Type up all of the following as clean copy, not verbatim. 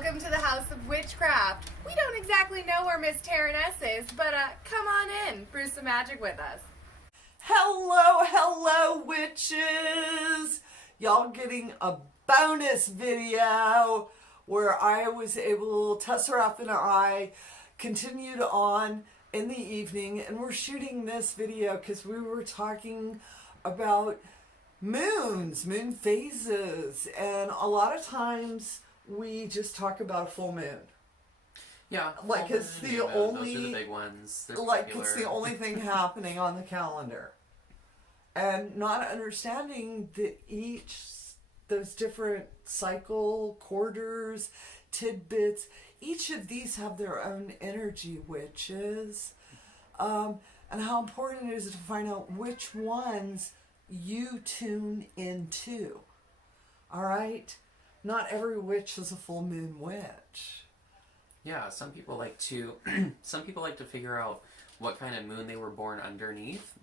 Welcome to the House of Witchcraft. We don't exactly know where Miss Taren S is, but come on in, brew some magic with us. Hello, witches! Y'all getting a bonus video where I was able to test her up and I continued on in the evening, and we're shooting this video because we were talking about moons, moon phases, and a lot of times we just talk about a full moon. Yeah, like it's the only, those are the big ones. They're like popular. It's the only thing happening on the calendar, and not understanding that those different cycle quarters, tidbits, each of these have their own energy, witches, and how important it is to find out which ones you tune into. All right, not every witch is a full moon witch. Yeah, some people like to figure out what kind of moon they were born underneath,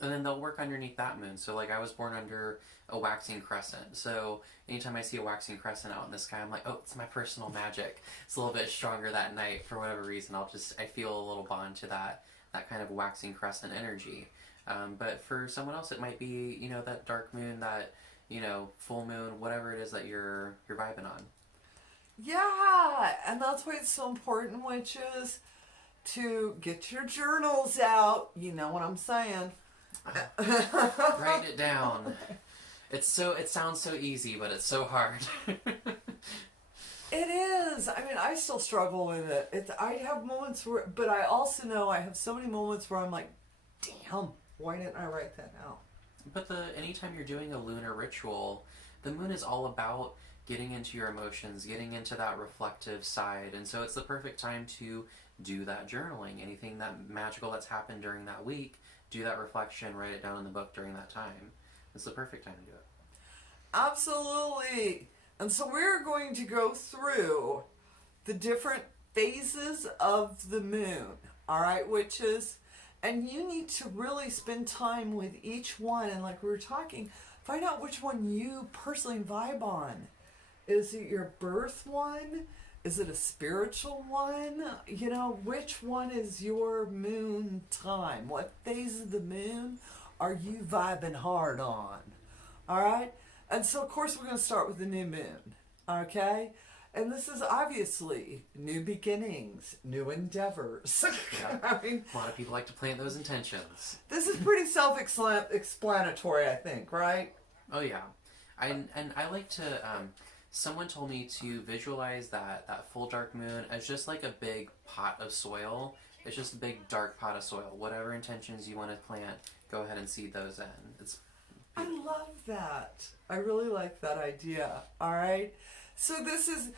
and then they'll work underneath that moon. So like I was born under a waxing crescent, so anytime I see a waxing crescent out in the sky, I'm like, oh, it's my personal magic. It's a little bit stronger that night for whatever reason. I feel a little bond to that kind of waxing crescent energy. But for someone else, it might be, that dark moon, that, full moon, whatever it is that you're vibing on. Yeah, and that's why it's so important, witches, to get your journals out. You know what I'm saying? Write it down. It sounds so easy, but it's so hard. It is. I mean, I still struggle with it. I have moments where, but I also know I have so many moments where I'm like, damn, why didn't I write that out? But anytime you're doing a lunar ritual, the moon is all about getting into your emotions, getting into that reflective side, and so it's the perfect time to do that journaling. Anything that magical that's happened during that week, do that reflection, write it down in the book during that time. It's the perfect time to do it. Absolutely. And so we're going to go through the different phases of the moon, all right, witches? And you need to really spend time with each one, and like we were talking, find out which one you personally vibe on. Is it your birth one? Is it a spiritual one? Which one is your moon time? What phase of the moon are you vibing hard on? All right? And so, of course, we're going to start with the new moon. Okay? And this is obviously new beginnings, new endeavors. Yeah. I mean, a lot of people like to plant those intentions. This is pretty self-explanatory, I think, right? Oh, yeah. I like to... someone told me to visualize that full dark moon as just like a big pot of soil. It's just a big dark pot of soil. Whatever intentions you want to plant, go ahead and seed those in. I love that. I really like that idea. All right. So this is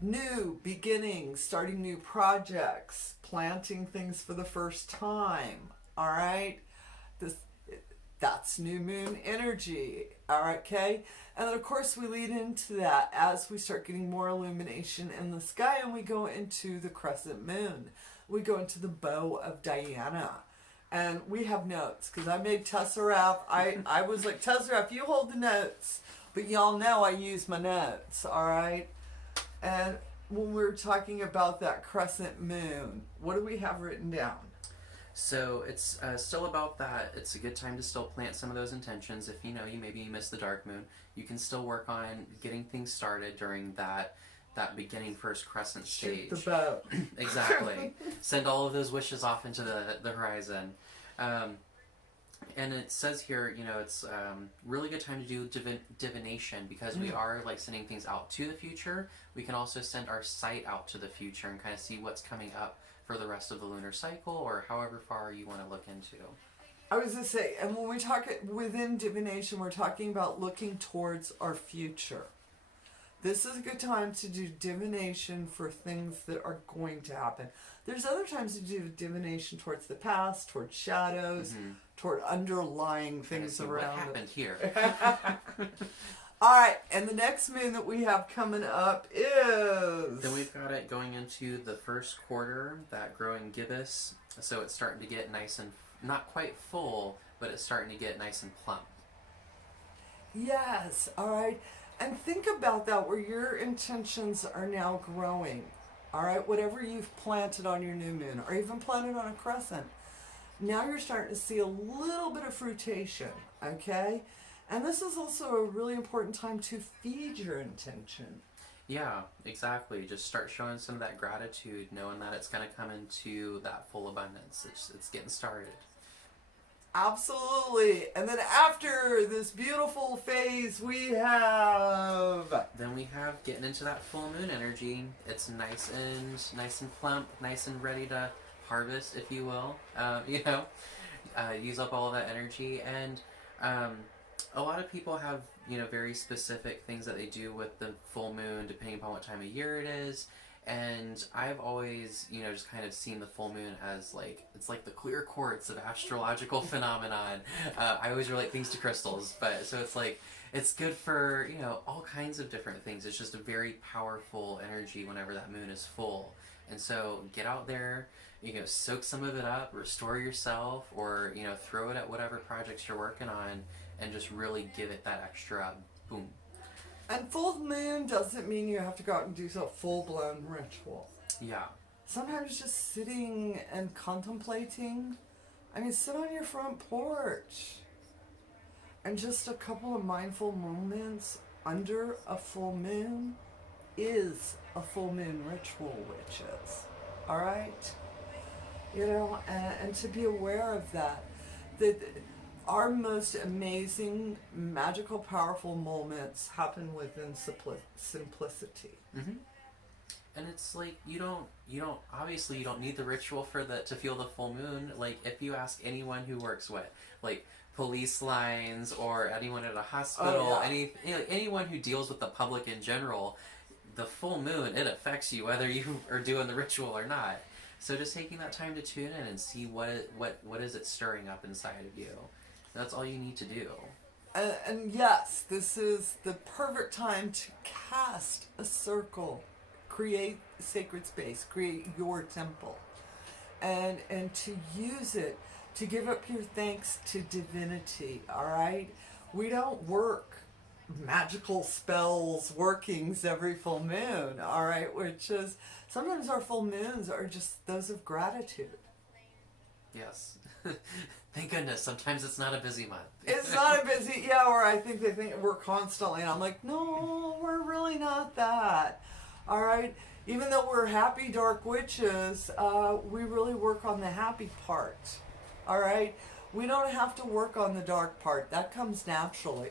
new beginnings, starting new projects, planting things for the first time. All right. That's new moon energy. All right, okay? And then, of course, we lead into that as we start getting more illumination in the sky, and we go into the crescent moon. We go into the bow of Diana. And we have notes, because I made Tesseract. I was like, Tesseract, you hold the notes. But y'all know I use my notes, all right? And when we're talking about that crescent moon, what do we have written down? So it's still about that. It's a good time to still plant some of those intentions. If you maybe missed the dark moon, you can still work on getting things started during that beginning first crescent stage. Shoot the bow. Exactly. Send all of those wishes off into the horizon. And it says here, it's really good time to do divination, because we are like sending things out to the future. We can also send our sight out to the future and kind of see what's coming up for the rest of the lunar cycle, or however far you want to look into. I was going to say, and when we talk within divination, we're talking about looking towards our future. This is a good time to do divination for things that are going to happen. There's other times to do divination towards the past, towards shadows, toward underlying things around. What happened here? All right, and the next moon that we have coming up is... Then we've got it going into the first quarter, that growing gibbous. So it's starting to get nice and, not quite full, but it's starting to get nice and plump. Yes, all right. And think about that, where your intentions are now growing. All right, whatever you've planted on your new moon, or even planted on a crescent, now you're starting to see a little bit of fruitation, okay? And this is also a really important time to feed your intention. Yeah, exactly. Just start showing some of that gratitude, knowing that it's going to come into that full abundance. It's getting started. Absolutely. And then after this beautiful phase, we have... Then we have getting into that full moon energy. It's nice and plump, nice and ready to harvest, if you will. Use up all of that energy. And a lot of people have, very specific things that they do with the full moon, depending upon what time of year it is. And I've always, just kind of seen the full moon as it's like the clear quartz of astrological phenomenon. I always relate things to crystals, but so it's good for, all kinds of different things. It's just a very powerful energy whenever that moon is full. And so get out there, soak some of it up, restore yourself, or, throw it at whatever projects you're working on and just really give it that extra boom. And full moon doesn't mean you have to go out and do a full-blown ritual. Yeah. Sometimes just sitting and contemplating. Sit on your front porch. And just a couple of mindful moments under a full moon is a full moon ritual, witches. All right? And to be aware of that. Our most amazing, magical, powerful moments happen within simplicity. Mm-hmm. And it's you don't obviously you don't need the ritual to feel the full moon. If you ask anyone who works with police lines or anyone at a hospital, anyone who deals with the public in general, the full moon, it affects you whether you are doing the ritual or not. So just taking that time to tune in and see what is it stirring up inside of you. That's all you need to do. And yes, this is the perfect time to cast a circle, create a sacred space, create your temple, and to use it to give up your thanks to divinity, all right? We don't work magical spells, workings every full moon, all right? Which is, sometimes our full moons are just those of gratitude. Yes. Thank goodness, sometimes it's not a busy month. It's not a busy, or I think they think we're constantly, and I'm like, no, we're really not that. All right? Even though we're happy dark witches, we really work on the happy part. All right? We don't have to work on the dark part. That comes naturally.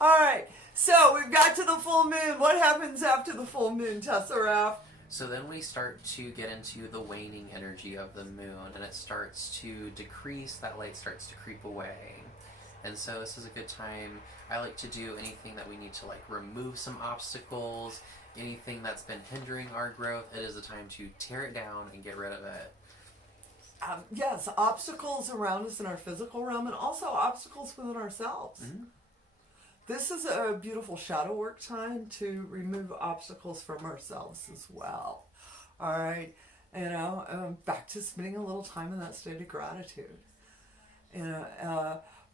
All right. So we've got to the full moon. What happens after the full moon, Tesseract? So then we start to get into the waning energy of the moon, and it starts to decrease, that light starts to creep away. And so this is a good time. I like to do anything that we need to remove some obstacles, anything that's been hindering our growth. It is a time to tear it down and get rid of it. Yes, obstacles around us in our physical realm, and also obstacles within ourselves. Mm-hmm. This is a beautiful shadow work time to remove obstacles from ourselves as well. All right, back to spending a little time in that state of gratitude.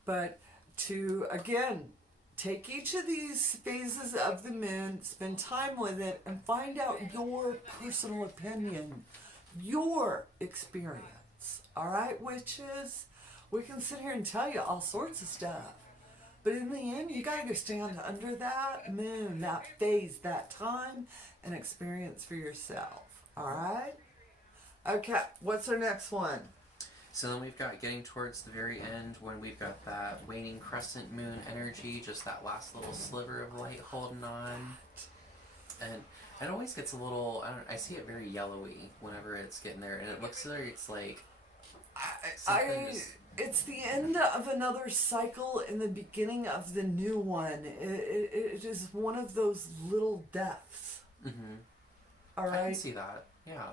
But to, again, take each of these phases of the moon, spend time with it, and find out your personal opinion, your experience. All right, witches? We can sit here and tell you all sorts of stuff. But in the end, you got to go stand under that moon, that phase, that time, and experience for yourself. All right? Okay, what's our next one? So then we've got getting towards the very end when we've got that waning crescent moon energy, just that last little sliver of light holding on. And it always gets a little, I see it very yellowy whenever it's getting there. And it looks like it's it's the end of another cycle and the beginning of the new one. It is one of those little deaths. Mm-hmm. All right? I can see that, yeah.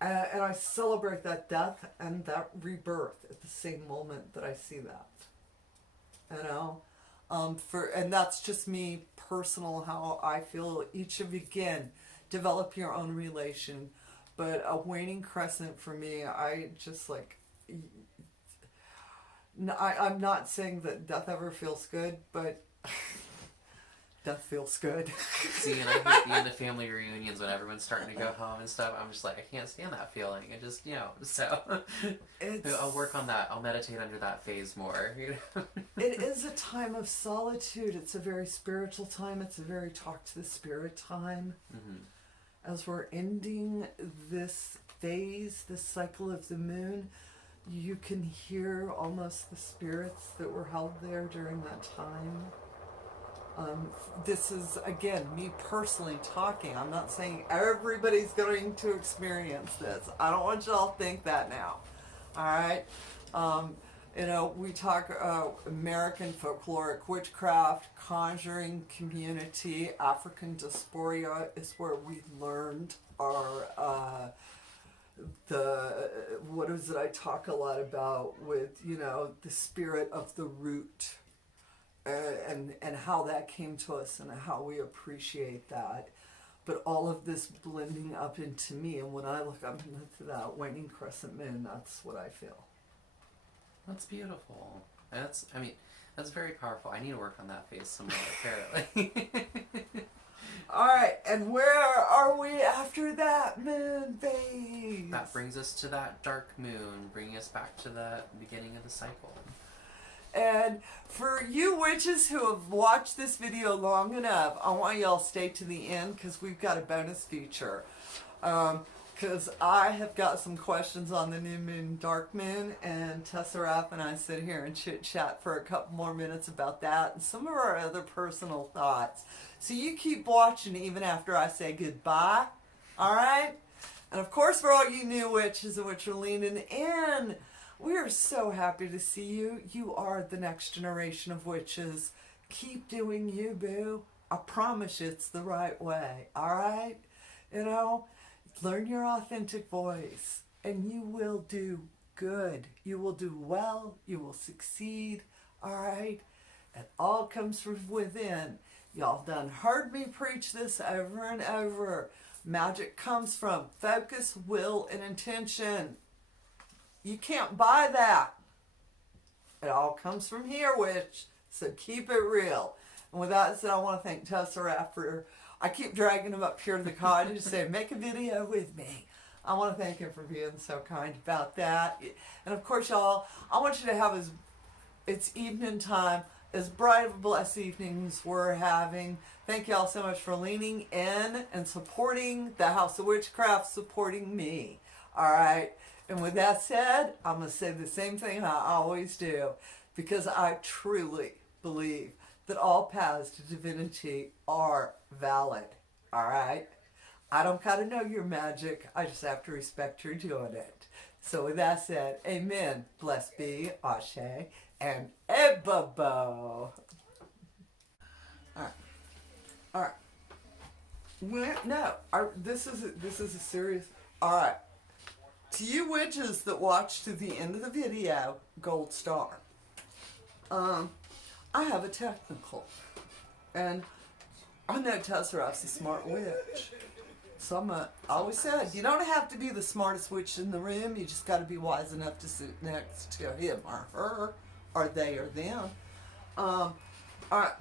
And I celebrate that death and that rebirth at the same moment that I see that. And that's just me personal, how I feel. Each of you, again, develop your own relation. But a waning crescent for me, I just No, I'm not saying that death ever feels good, but death feels good. See, and I hate being the family reunions when everyone's starting to go home and stuff. I'm just like, I can't stand that feeling. I just, so I'll work on that. I'll meditate under that phase more. It is a time of solitude. It's a very spiritual time. It's a very talk to the spirit time. Mm-hmm. As we're ending this phase, this cycle of the moon, you can hear almost the spirits that were held there during that time. This is, again, me personally talking. I'm not saying everybody's going to experience this. I don't want you all to think that now. All right? We talk American Folkloric Witchcraft, Conjuring Community, African Diaspora is where we learned our, what is it I talk a lot about with, the spirit of the root. And how that came to us and how we appreciate that. But all of this blending up into me, and when I look up into that waning crescent moon, that's what I feel. That's beautiful. That's very powerful. I need to work on that phase some more, apparently. Alright, and where are we after that moon phase? That brings us to that dark moon, bringing us back to the beginning of the cycle. And for you witches who have watched this video long enough, I want y'all to stay to the end because we've got a bonus feature. Because I have got some questions on the new moon, dark moon, and Tesseract and I sit here and chit chat for a couple more minutes about that and some of our other personal thoughts. So you keep watching even after I say goodbye, alright? And of course for all you new witches and which are leaning in, we are so happy to see you. You are the next generation of witches. Keep doing you, boo. I promise you it's the right way, all right? Learn your authentic voice, and you will do good. You will do well. You will succeed, all right? It all comes from within. Y'all done heard me preach this over and over. Magic comes from focus, will, and intention. You can't buy that. It all comes from here, witch. So keep it real. And with that said, I want to thank Tesseract for... I keep dragging him up here to the cottage to say, make a video with me. I want to thank him for being so kind about that. And of course, y'all, I want you to have it's evening time, as bright of a blessed evening as we're having. Thank y'all so much for leaning in and supporting the House of Witchcraft, supporting me. All right? And with that said, I'm going to say the same thing I always do, because I truly believe that all paths to divinity are valid, all right? I don't got to know your magic. I just have to respect you're doing it. So with that said, amen, blessed be, ashe, and ebabo. All right. This is a serious, all right. To you witches that watch to the end of the video, gold star. I have a technical. And I know Tesseract's a smart witch. So I always said, you don't have to be the smartest witch in the room. You just got to be wise enough to sit next to him or her, or they or them. All right.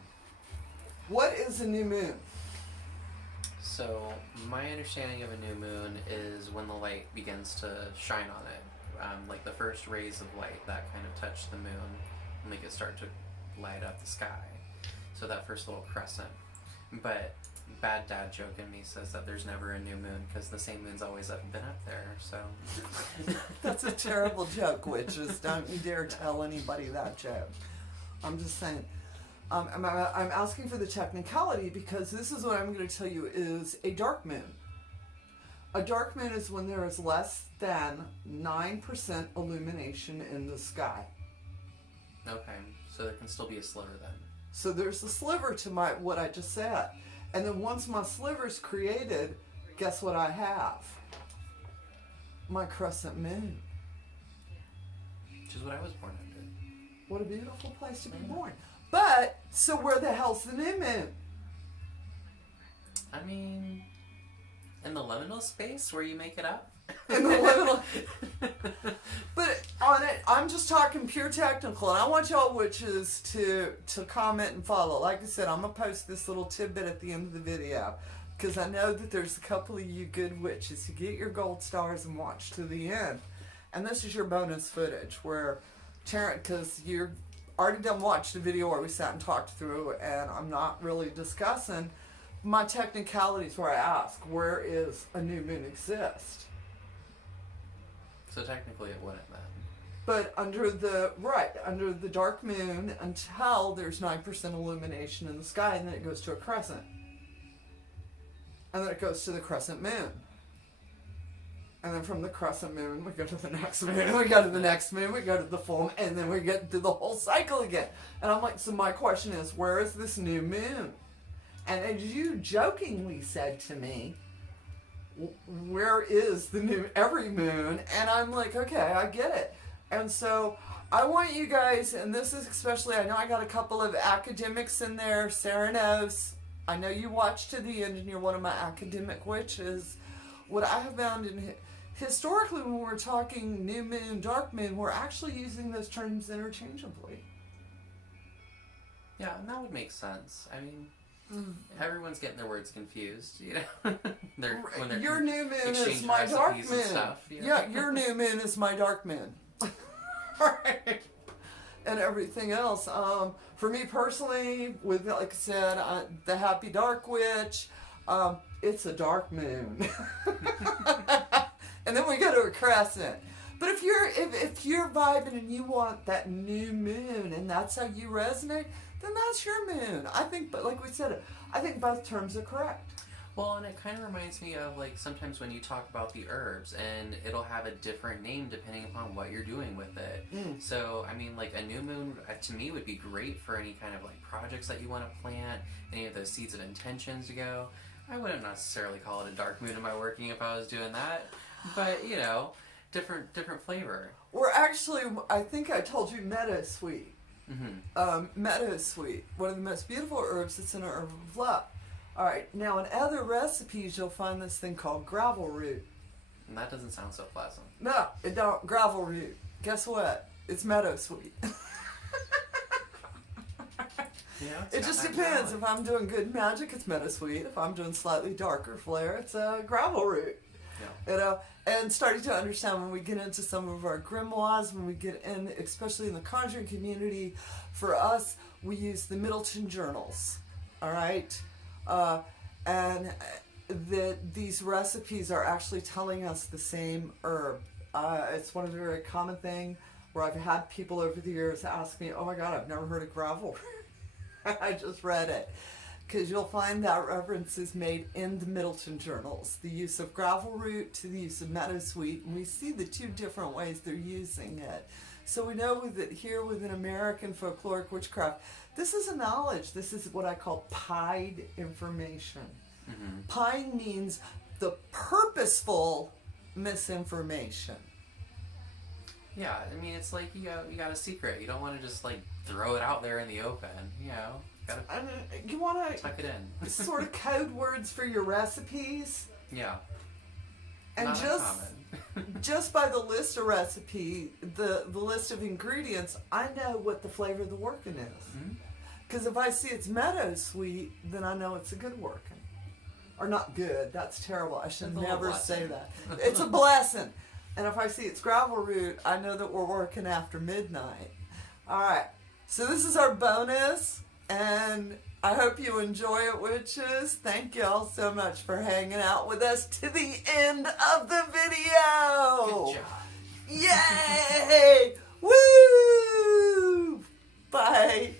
What is a new moon? So, my understanding of a new moon is when the light begins to shine on it. Like the first rays of light that kind of touch the moon and make it start to light up the sky. So that first little crescent. But bad dad joke in me says that there's never a new moon because the same moon's always been up there, so... That's a terrible joke, witches. Don't you dare tell anybody that joke. I'm just saying... I'm asking for the technicality because this is what I'm going to tell you is a dark moon. A dark moon is when there is less than 9% illumination in the sky. Okay, so there can still be a sliver then. So there's a sliver to what I just said. And then once my sliver's created, guess what I have? My crescent moon. Which is what I was born under. What a beautiful place to be born. But, so where the hell's the new moon? I mean, in the liminal space where you make it up. In the liminal. But on it, I'm just talking pure technical, and I want y'all witches to comment and follow. Like I said, I'm gonna post this little tidbit at the end of the video because I know that there's a couple of you good witches who get your gold stars and watch to the end. And this is your bonus footage where Taren, because you're already done watched the video where we sat and talked through, and I'm not really discussing my technicalities where I ask, where is a new moon exist? So technically it wouldn't then. But under the dark moon, until there's 9% illumination in the sky, and then it goes to a crescent. And then it goes to the crescent moon. And then from the crescent moon, we go to the next moon, and we go to the next moon, we go to the full moon, and then we get through the whole cycle again. And I'm like, so my question is, where is this new moon? And as you jokingly said to me, where is the new every moon? And I'm like, okay, I get it. And so I want you guys, and this is especially, I know I got a couple of academics in there, Taren S. I know you watch to the end and you're one of my academic witches. What I have found historically when we're talking new moon, dark moon, we're actually using those terms interchangeably. Yeah, and that would make sense. I mean, everyone's getting their words confused, you know. when they're your new moon is exchanging my dark recipes moon. and stuff, you know? Yeah, your new moon is my dark moon. Right. And everything else. For me personally, with like I said, the Happy Dark Witch, it's a dark moon. And then we go to a crescent. But if you're vibing and you want that new moon and that's how you resonate, then that's your moon. I think, but like we said, I think both terms are correct. Well, and it kind of reminds me of like sometimes when you talk about the herbs and it'll have a different name depending upon what you're doing with it. So, I mean, like a new moon to me would be great for any kind of like projects that you want to plant, any of those seeds of intentions to go. I wouldn't necessarily call it a dark moon. Am I working if I was doing that? But, you know, different flavor. Or actually, I think I told you meadowsweet. Meadowsweet, one of the most beautiful herbs. It's an herb of love. All right, now in other recipes, you'll find this thing called gravel root. And that doesn't sound so pleasant. No, it don't. Gravel root. Guess what? It's meadowsweet. Yeah, It just depends. If I'm doing good magic, it's meadowsweet. If I'm doing slightly darker flair, it's a gravel root. Yeah. You know, and starting to understand when we get into some of our grimoires, when we get in, especially in the Conjuring community, for us, we use the Middleton journals. All right. And these recipes are actually telling us the same herb. It's one of the very common thing where I've had people over the years ask me, oh my God, I've never heard of gravel. I just read it. Because you'll find that reference is made in the Middleton journals. The use of gravel root to the use of meadowsweet. And we see the two different ways they're using it. So we know that here within American Folkloric Witchcraft, this is a knowledge. This is what I call pied information. Pied means the purposeful misinformation. Yeah, I mean, it's like you got a secret. You don't want to just like throw it out there in the open, you know. You want to tuck it in. Sort of code words for your recipes. Yeah. And not just by the list of recipe, the list of ingredients, I know what the flavor of the working is. Because if I see it's meadowsweet, then I know it's a good working. Or not good, that's terrible. I should never say that. It's a blessing. And if I see it's gravel root, I know that we're working after midnight. All right. So this is our bonus. And I hope you enjoy it, witches. Thank y'all so much for hanging out with us to the end of the video. Good job. Yay! Woo! Bye.